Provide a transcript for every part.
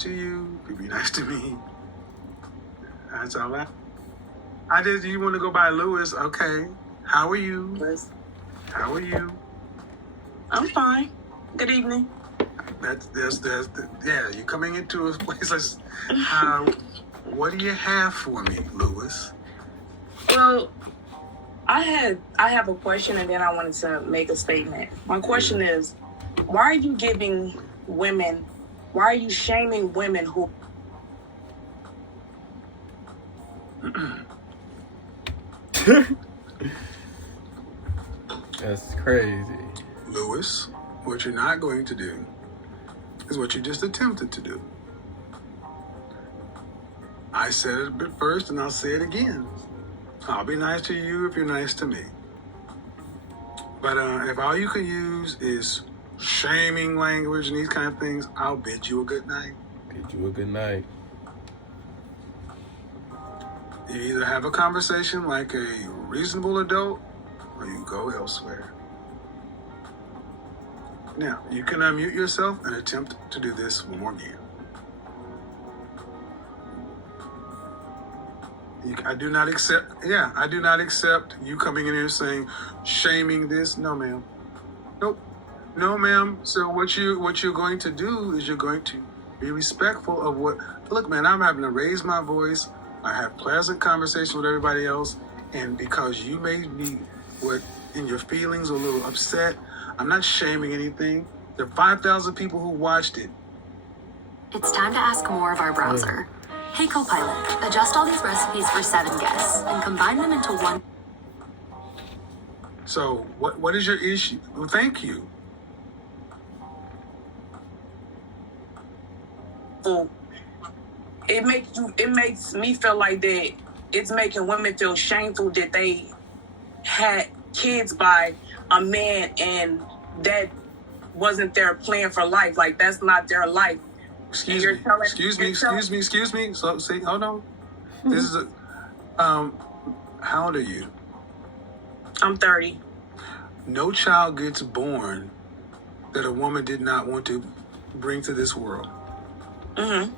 to you, if you be nice to me. That's all you want to go by Lewis. Okay. How are you? Liz. How are you? I'm fine. Good evening. You're coming into a place. What do you have for me, Lewis? Well, I have a question, and then I wanted to make a statement. My question is, why are you shaming women who... That's crazy. Lewis, what you're not going to do is what you just attempted to do. I said it a bit first, and I'll say it again. I'll be nice to you if you're nice to me. But if all you can use is shaming language and these kind of things, I'll bid you a good night. Bid you a good night. You either have a conversation like a reasonable adult, or you go elsewhere. Now, you can unmute yourself and attempt to do this one more again. I do not accept you coming in here saying, shaming this. No, ma'am. Nope. No, ma'am. So what you're going to do is you're going to be respectful of what... Look, man, I'm having to raise my voice. I have pleasant conversation with everybody else. And because you made me in your feelings a little upset, I'm not shaming anything. There are 5,000 people who watched it. It's time to ask more of our browser. Hey Copilot, adjust all these recipes for 7 guests and combine them into one. So what is your issue? Well, thank you. It makes me feel like that it's making women feel shameful that they had kids by a man and that wasn't their plan for life. Like, that's not their life. Excuse me. So, see, hold on. This is how old are you? I'm 30. No child gets born that a woman did not want to bring to this world. Mm-hmm.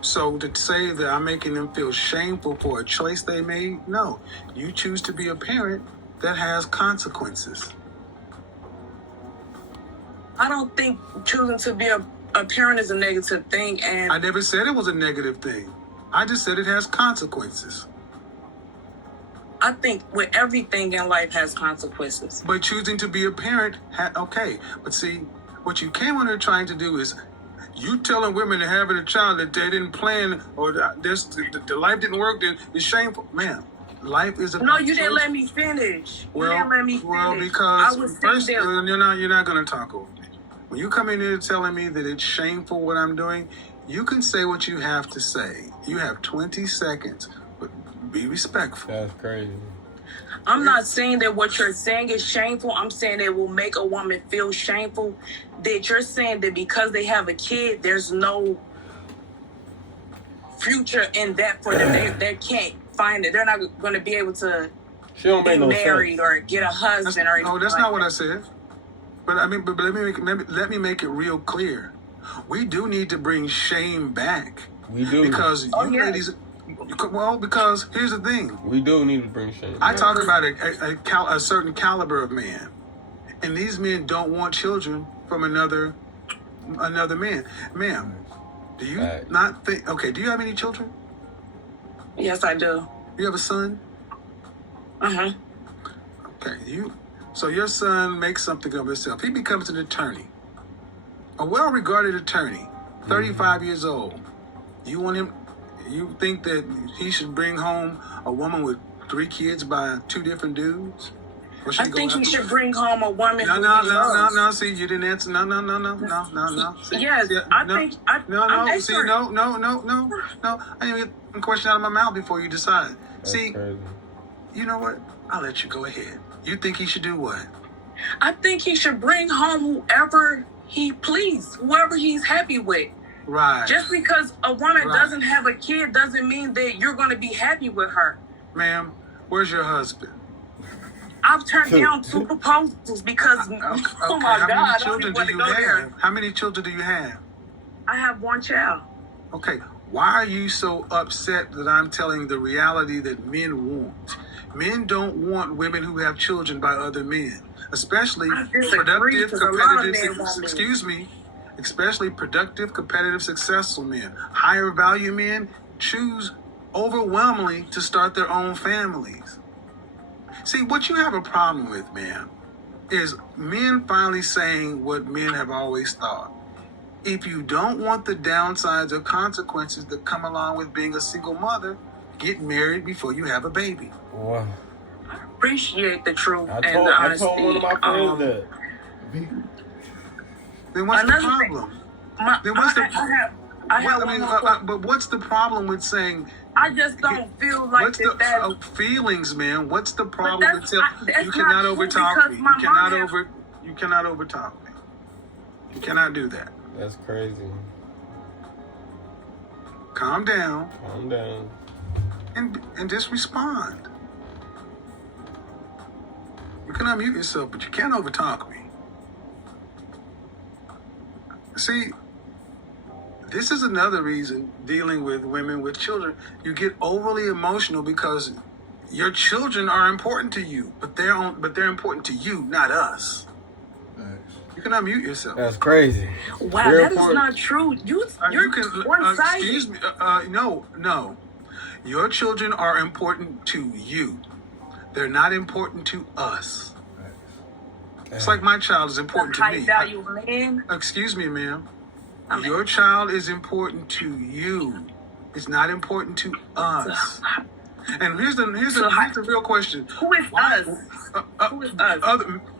So to say that I'm making them feel shameful for a choice they made, no. You choose to be a parent that has consequences. I don't think choosing to be a parent is a negative thing, and I never said it was a negative thing. I just said it has consequences. I think with everything in life has consequences. But choosing to be a parent, okay. But see, what you came on here trying to do is you telling women that having a child that they didn't plan or the life didn't work, then it's shameful. Man, life is a... No, you didn't let me finish. Well, you didn't let me finish. Well, because I was first, you're not going to talk over me. When you come in here telling me that it's shameful what I'm doing, you can say what you have to say. You have 20 seconds, but be respectful. That's crazy. I'm not saying that what you're saying is shameful. I'm saying it will make a woman feel shameful. That you're saying that because they have a kid, there's no future in that for them. They can't find it. They're not going to be able to be married or get a husband or anything. No, that's not what I said. But let me make it real clear. We do need to bring shame back. We do. Because ladies... Well, because here's the thing. We do need to bring shame. I talk about a certain caliber of man. And these men don't want children from another man. Ma'am, do you not think... Okay, do you have any children? Yes, I do. You have a son? Uh-huh. Okay, so your son makes something of himself. He becomes an attorney. A well-regarded attorney, 35 years old. You want him... You think that he should bring home a woman with 3 kids by 2 different dudes? I think he should bring home a woman who No. See, you didn't answer. No. See, yes, I think... No. I didn't get a question out of my mouth before you decide. That's see, crazy. You know what? I'll let you go ahead. You think he should do what? I think he should bring home whoever he please, whoever he's happy with. Right. Just because a woman doesn't have a kid doesn't mean that you're going to be happy with her. Ma'am, where's your husband? I've turned down 2 proposals because, oh my God, I don't even want to go there. How many children do you have? I have one child. Okay, why are you so upset that I'm telling the reality that men want? Men don't want women who have children by other men, especially I disagree, productive, 'cause a lot of competitive, men want me. excuse me, especially productive, competitive, successful men. Higher value men choose overwhelmingly to start their own families. See, what you have a problem with, man, is men finally saying what men have always thought. If you don't want the downsides or consequences that come along with being a single mother, get married before you have a baby. Wow. I appreciate the truth I and told the I honesty. told one of my friends that. Then what's the Another thing- problem? Then what's the I have one more question. but what's the problem with saying? I just don't feel like What's that. the feelings, man? What's the problem that's- with that's you cannot not true overtalk because me? my You cannot mom has- you cannot overtalk me. You cannot do that. That's crazy. Calm down Calm down. and just respond. You can unmute yourself, but you can't overtalk me. See, this is another reason dealing with women with children. You get overly emotional because your children are important to you, but they're important to you, not us. You can unmute yourself. That's crazy. Wow, Very that is important. not true. You're one-sided. Excuse me. No. Your children are important to you. They're not important to us. It's like my child is important to me. High value man. Excuse me, ma'am. I mean- Your child is important to you. It's not important to us. And here's the real question. Who is us? Who is us?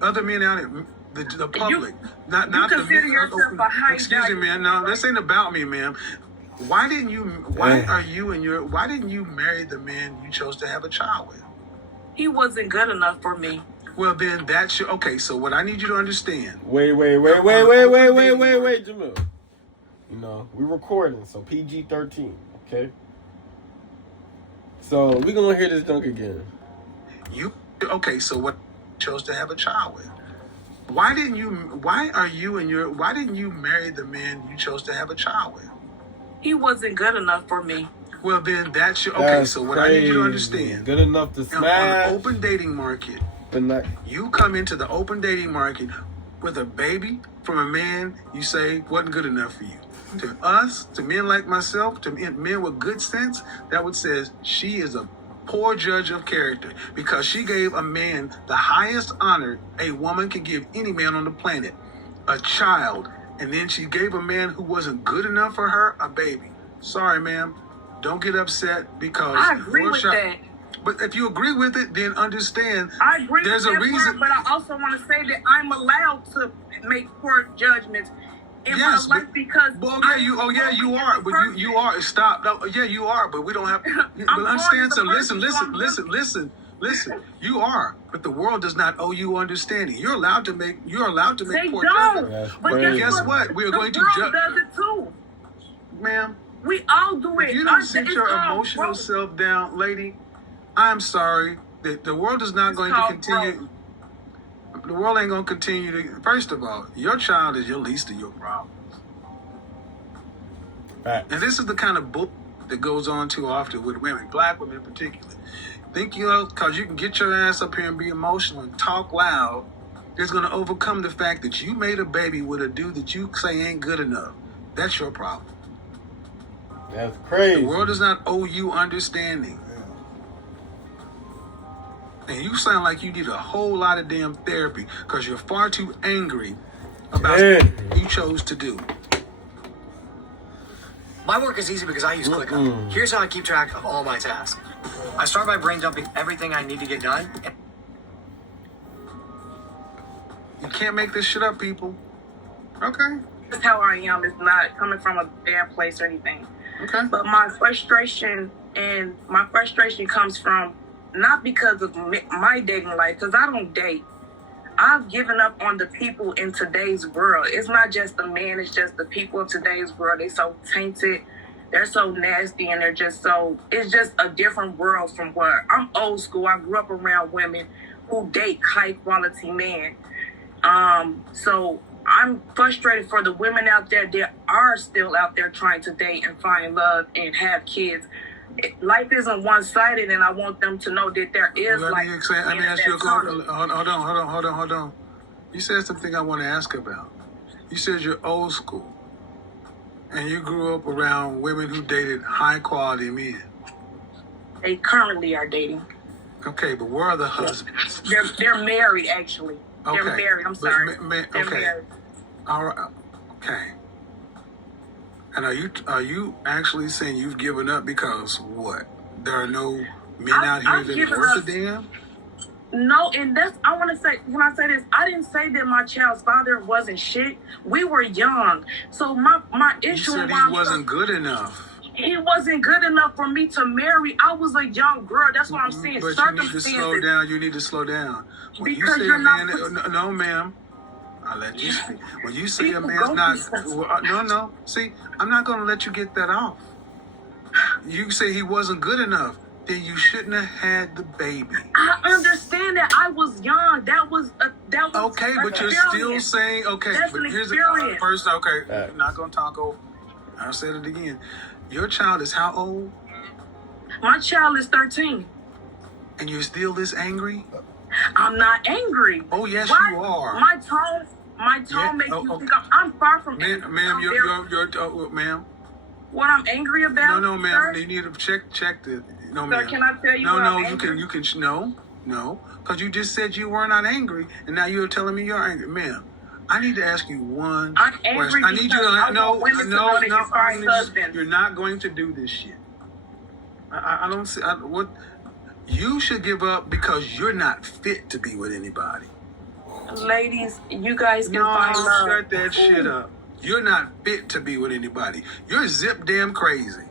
Other men out there, the public, not the consider men. yourself a high Excuse me, value man. No, man, this ain't about me, ma'am. Why didn't you marry the man you chose to have a child with? He wasn't good enough for me. Well, then that's your okay. So what I need you to understand. Wait, Jamil. You know, we're recording, so PG-13, okay? So we're gonna hear this dunk again. So what chose to have a child with? Why didn't you marry the man you chose to have a child with? He wasn't good enough for me. Well, then that's your That's So what I need you to crazy. understand. Good enough to On smash, the open dating market, but not. you come into the open dating market with a baby from a man you say wasn't good enough for you. To us, to men like myself, to men with good sense, that would say she is a poor judge of character because she gave a man the highest honor a woman can give any man on the planet, a child, and then she gave a man who wasn't good enough for her a baby. Sorry, ma'am. Don't get upset because I agree your with child- that. But if you agree with it, then understand I agree there's with a that reason. part, but I also want to say that I'm allowed to make poor judgments in my life because Well, yeah, you are. But you are. Stop. No, yeah, you are. But we don't have. But understand. So listen. You are, but the world does not owe you understanding. You're allowed to make. They poor don't. judgments. That's But crazy. Guess what? We're going to judge. judge, does it too. ma'am. We all do it. If you don't It's sit your called emotional growth. self down, lady, I'm sorry. The world is not It's going to called continue. The world ain't going to continue to. First of all, your child is your least of your problems. Facts. And this is the kind of book that goes on too often with women, black women in particular. Think because you can get your ass up here and be emotional and talk loud, is going to overcome the fact that you made a baby with a dude that you say ain't good enough. That's your problem. That's crazy. The world does not owe you understanding. And you sound like you need a whole lot of damn therapy because you're far too angry about what you chose to do. My work is easy because I use ClickUp. Here's how I keep track of all my tasks. I start by brain dumping everything I need to get done. You can't make this shit up, people. Okay. That's how I am. It's not coming from a bad place or anything. Okay. But my frustration comes from not because of my dating life, because I don't date. I've given up on the people in today's world. It's not just the man, it's just the people of today's world. They're so tainted, they're so nasty, and it's just a different world from where I'm old school. I grew up around women who date high quality men. So I'm frustrated for the women out there that are still out there trying to date and find love and have kids. Life isn't one-sided, and I want them to know that there is Let like. me ask you a question. Hold on. You said something I want to ask about. You said you're old school, and you grew up around women who dated high-quality men. They currently are dating. Okay, but where are the husbands? They're married, actually. They're Okay. married. I'm But sorry. They're okay. married. All right. Okay. And are you actually saying you've given up because what? There are no men out here I've that given worth a up. damn? No, and that's, I want to say, when I say this, I didn't say that my child's father wasn't shit. We were young. So my You issue said why he wasn't good enough. he wasn't good enough for me to marry. I was a young girl. That's what I'm saying. But you need to slow down. You need to slow down. When you Because say you're a not man, no, ma'am. I'll let you speak. When you say a People man's go not, through no. See, I'm not going to let you get that off. You say he wasn't good enough. Then you shouldn't have had the baby. I understand that I was young. That was Okay, but you're still saying okay. That's But an here's the experience. first. Okay, I'm not gonna talk over. I'll say it again. Your child is how old? My child is 13. And you're still this angry? I'm not angry. Oh yes, Why? you are. My tone makes you think I'm far from angry. Ma'am, you're ma'am. What I'm angry about? No, ma'am. Sir? You need to check the. No, Sir, ma'am. can I tell you No, what no. I'm You angry? can. No. Because you just said you were not angry, and now you're telling me you're angry, ma'am. I need to ask you one I'm angry question. I need you because I to want women to know they can find husbands. You're not going to do this shit. I don't see what. You should give up because you're not fit to be with anybody. Ladies, you guys can No, find love. shut that shit up. You're not fit to be with anybody. You're zip damn crazy.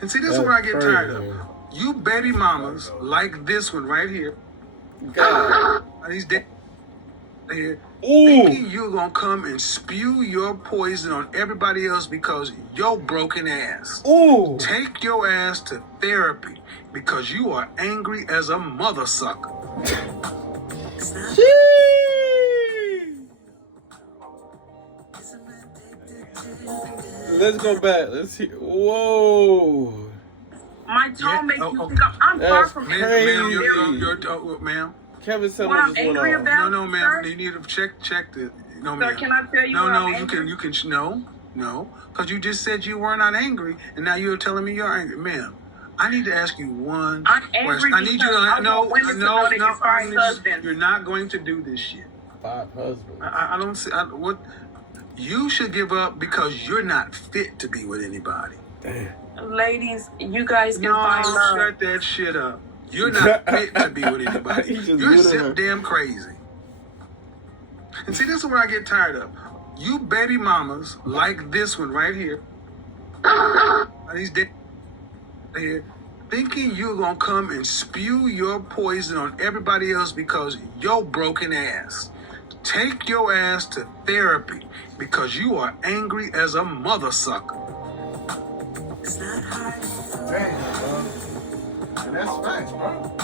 And see, this is where I get tired of. You baby mamas like this one right here. God. These days here, Ooh. thinking you're gonna come and spew your poison on everybody else because you're broken ass. Ooh. Take your ass to therapy because you are angry as a mother sucker. Let's go back. Let's see. Whoa. My tone makes you oh, think I'm far that's from Ma'am, angry. ma'am. Kevin said What I'm what's going angry on. about? No, ma'am. Sir? You need to check the. No, Sir, ma'am. can I tell you what I'm you angry? can. No, because you just said you were not angry, and now you're telling me you're angry, ma'am. I need to ask you one I'm angry question. I need you because I to want women to know they can find husbands. You're not going to do this shit. 5 husbands. I don't see what. You should give up because you're not fit to be with anybody. Damn. Ladies, you guys can No, find love. shut that shit up. You're not fit to be with anybody. He just You're lit zip her. damn crazy. And see, this is where I get tired of. You baby mamas like this one right here. These days here, thinking you're gonna come and spew your poison on everybody else because you're broken ass. Take your ass to therapy because you are angry as a mother sucker. Damn, bro. And that's facts, bro.